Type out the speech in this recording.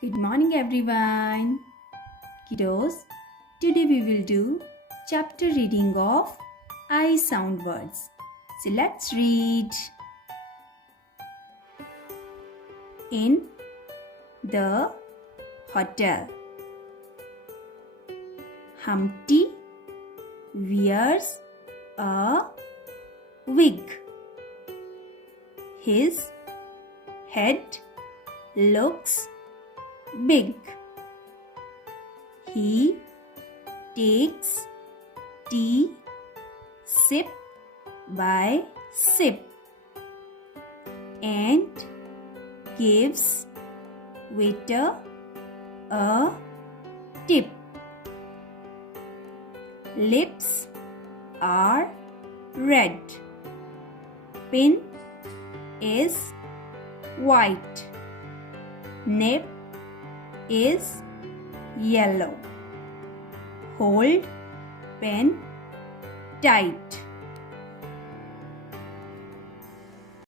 Good morning, everyone. Kiddos, today we will do chapter reading of I sound words. So let's read. In the hotel, Humpty wears a wig. His head looks big. He takes tea sip by sip and gives waiter a tip. Lips are red. Pin is white. Nib is yellow. Hold pen tight.